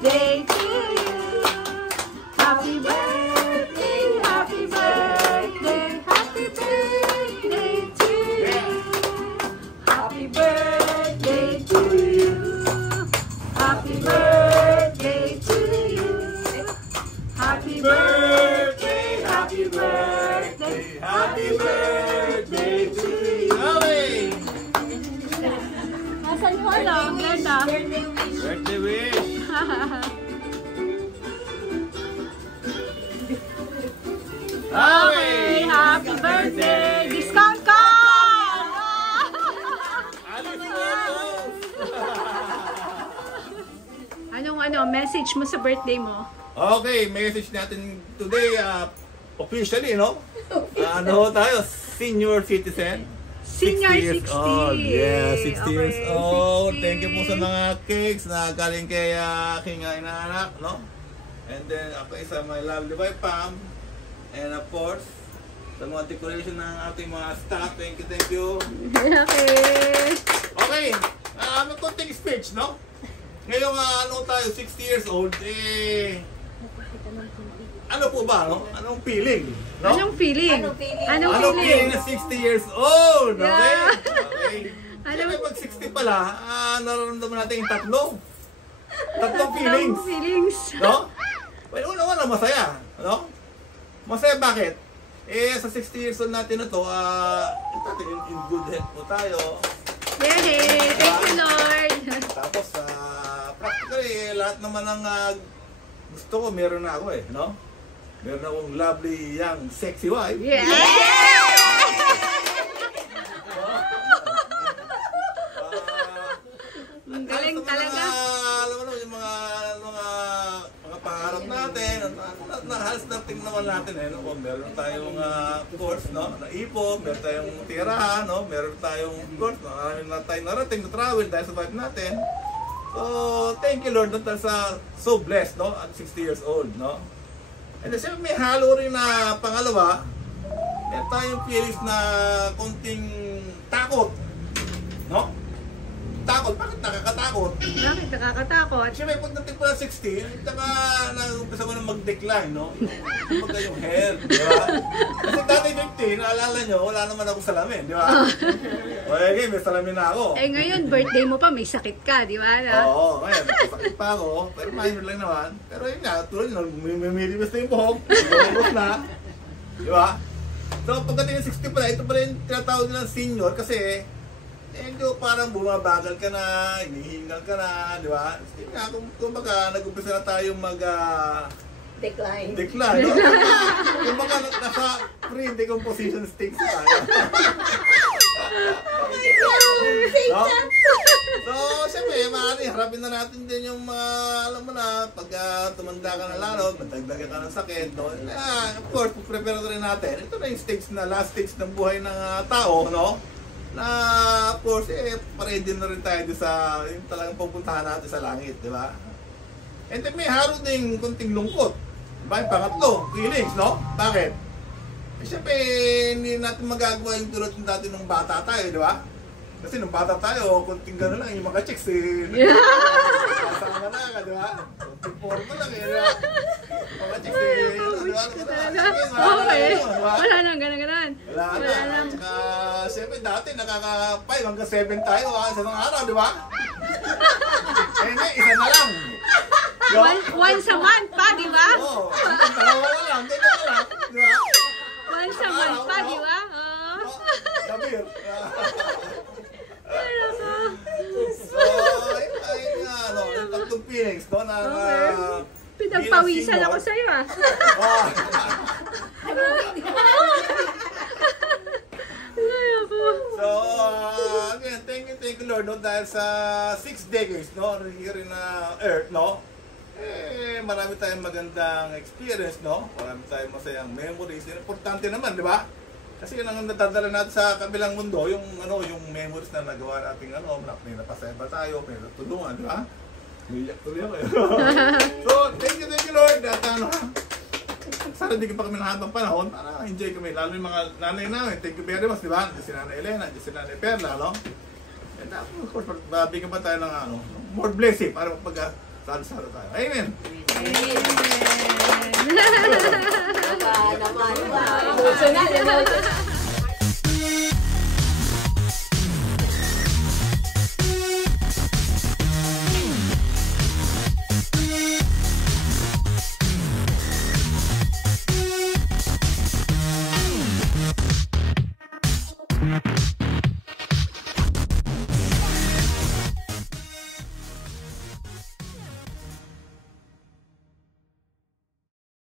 birthday to you. Happy birthday, happy birthday, happy birthday to you. Happy birthday to you. Happy birthday to you. Happy birthday, happy birthday, happy birthday to you. Nasaan mo alam, Glenda? Birthday wish! Okay, happy birthday! Discount card! Anong message mo sa birthday mo? Okay, message natin today, officially, no? Ano tayo? Senior citizen. Senior 60 years 60. old. Yeah, 60 years Okay, old. 60. Thank you po sa mga cakes na galing kay aking inaanak, no? And then, okay, sa my lovely wife, Pam. And of course, sa mga decoration ng ating mga staff. Thank you, thank you. Okay. Okay, may konting speech, no? Ngayong ano tayo, 60 years old, ano po ba, no? Anong feeling, no? Anong feeling? Anong Anong feeling na 60 years old, okay? Yeah. Okay. Siyempre pag 60 pala, nararamdaman natin yung tatlong feelings, Feelings. no? Well, una masaya, no? Masaya bakit? Sa 60 years old natin na to, in good health po tayo. Yay! Thank you, Lord. Tapos, practically, lahat naman ng gusto ko, meron na ako no? Meron akong lovely, young, sexy wife. Yeah! Ang galing talaga. Alam mo naman, yung mga pangarap natin, halos natin naman natin, no? Meron tayong course, no? Naipon, meron tayong tirahan, no? Meron tayong course, no? Marami na tayong narating na travel dahil sa wife natin. So, thank you Lord, dahil sa so blessed, no? At 60 years old, no? And then, siyempre may halo rin na pangalawa, meron tayong feelings na konting takot, no? Takot, bakit nakakatakot? Bakit nakakatakot? Siyempre, pagdating po ng 60, saka nag-umpisa ko na mag-decline, no? Kumbaga yung hair, di ba? Kasi dati 15, naalala nyo, wala naman ako salamin, di ba? Okay, may salamin na ako. Ngayon, birthday mo pa, may sakit ka, di ba? Oo, ngayon, sakit pa ako, pero minor lang naman. Pero yun nga, tulad nyo, mimilibas na yung buhok, lumabas na, di ba? So, pagdating ng 60 pala, ito pala yung tinatawag nilang senior kasi medyo parang bumabagal ka na, hinihingal ka na, di ba? Sige nga, kumbaga, nag-umpisa na tayo Decline. no? Kumbaga, nasa pre-decomposition stage na tayo. No? So, siyempre, maaari, harapin na natin din yung mga, alam mo na, pag tumanda ka na lalo, magdagdagan ka ng sakit, no? Of course, prepare rin natin. Ito na yung stage na, last stage ng buhay ng tao, no? Na, of course, pa-ready na rin tayo sa yung talagang pupuntahan natin sa langit, di ba? And then may haro ding kunting lungkot. Diba? Yung pangatlo, feelings, no? Bakit? Siyempre, hindi natin magagawa yung tulad ng dati nung bata tayo, di ba? Kasi nung bata tayo, kunting gano'n lang, yung mga chicks, kasama na ka, di ba? Kunting forma lang, di ba? Mga chicks, di ba? Okay. Wala nang ganan-ganan. Wala na. Tsaka, siyempre, dati nakaka-5 hanggang 7 tayo, sa isang araw, di ba? Isa na lang. Once a month pa, di ba? Oo. Dalawa na lang, di ba? Once a month pa, di ba? Sabir. So, yung tatlong feelings, no? Pinagpawisan ako sa'yo, So, again, thank you Lord, no? Dahil sa 6 decades, no? Here in Earth, no? Marami tayong magandang experience, no? Marami tayong masayang memories. Importante naman, di ba? Kasi yun ang nadadala natin sa kabilang mundo, yung memories na nagawa natin, may napasaya ba tayo, may natulungan, di ba? Iyak tuloy ako. So, thank you Lord. At sana hindi pa kami ng habang panahon, para enjoy kami. Lalo yung mga nanay namin, thank you very much, di ba? Diyan si Nanay Elena, diyan si Nanay Perla, no? And of course, babigyan pa tayo ng more blessing para pag Salo-salo tayo. Amen! Baka naman ba? Emotional, emotional.